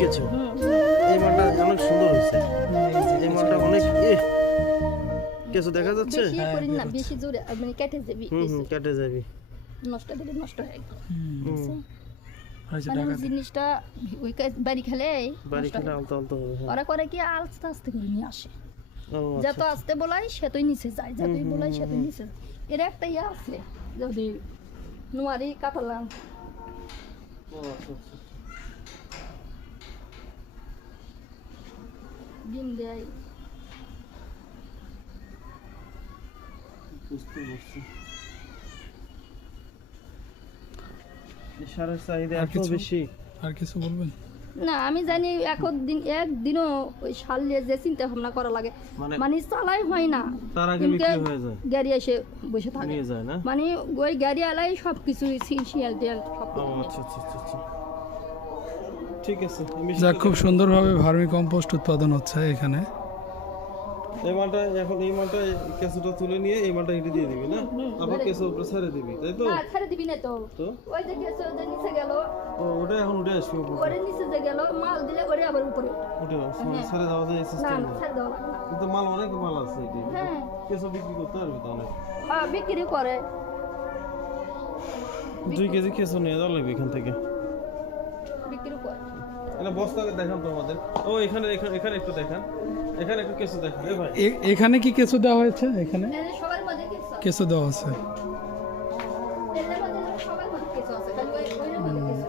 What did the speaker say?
কেঁচো। এই মালটা অনেক সুন্দর হয়েছে। এই মালটা অনেক কেঁচো দেখা যাচ্ছে। বেশি করি না, বেশি জোরে মানে কেটে যাবি। কেটে যাবি, নষ্ট দিলে নষ্ট হয়ে গেল। হয়েছে মানে টাকা ওই জিনিসটা ওই বাড়ি খেলে বাড়ি খেলে আলতো আলতো হবে। ওরা করে কি আস্তে আস্তে করে নিয়ে আসে। ও যত আস্তে বলাই সেতই নিচে যায়, যতই বলাই সেতই নিচে যায়। এর একটা ইয়ে আছে, যদি নোয়ারি কাটালাম ডিম দেয়। বুঝতে পারছি। সারের চাহিদা আর এত কিছু? বেশি। আর কিছু বলবেন? না আমি জানি একদিনও ওই সার নিয়ে যে চিন্তা ভাবনা করা লাগে, মানে চালাই হয় না, তার আগে বিক্রি হয়ে যায়, গাড়ি এসে বসে থাকে নিয়ে যায় না। মানে ওই গাড়ি আলাই সব কিছু শিয়াল টিয়াল সব ও আচ্ছা আচ্ছা আচ্ছা আচ্ছা, ঠিক আছে। যাক, খুব সুন্দরভাবে ভার্মি কম্পোস্ট উৎপাদন হচ্ছে এখানে। এই মালটা এখন এই মালটা কেঁচোটা তুলে নিয়ে এই মালটা এটি দিয়ে দিবি না, আবার কেঁচো উপরে ছেড়ে দিবি, তাই তো? না ছেড়ে দিবি না তো, তো ওই যে গেছে ওদের নিচে গেল, ও ওটা এখন উঠে আসবে উপরে, ওরে নিচে যে গেল মাল দিলে ওরে আবার উপরে উঠে আসবে, ছেড়ে দেওয়া যায় না সিস্টেম। না ছেড়ে দেওয়া লাগবে না। কিন্তু মাল অনেক মাল আছে এটি, হ্যাঁ কেঁচো বিক্রি করতে পারবি তো অনেক। বিক্রি করে 2 কেজি কেঁচো নিয়ে যাওয়া লাগবে এখান থেকে। বিক্রি করে এটা বস্তাকে দেখান তো আমাদের। ও এখানে এখানে এখানে একটু দেখান, এখানে একটু কেঁচো দেখান। এ ভাই এখানে কি কেঁচো দেওয়া হয়েছে? এখানে সবার মধ্যে কিছু কেঁচো দেওয়া আছে। এর মধ্যে সবার মধ্যে কিছু আছে, খালি ওই মধ্যে কিছু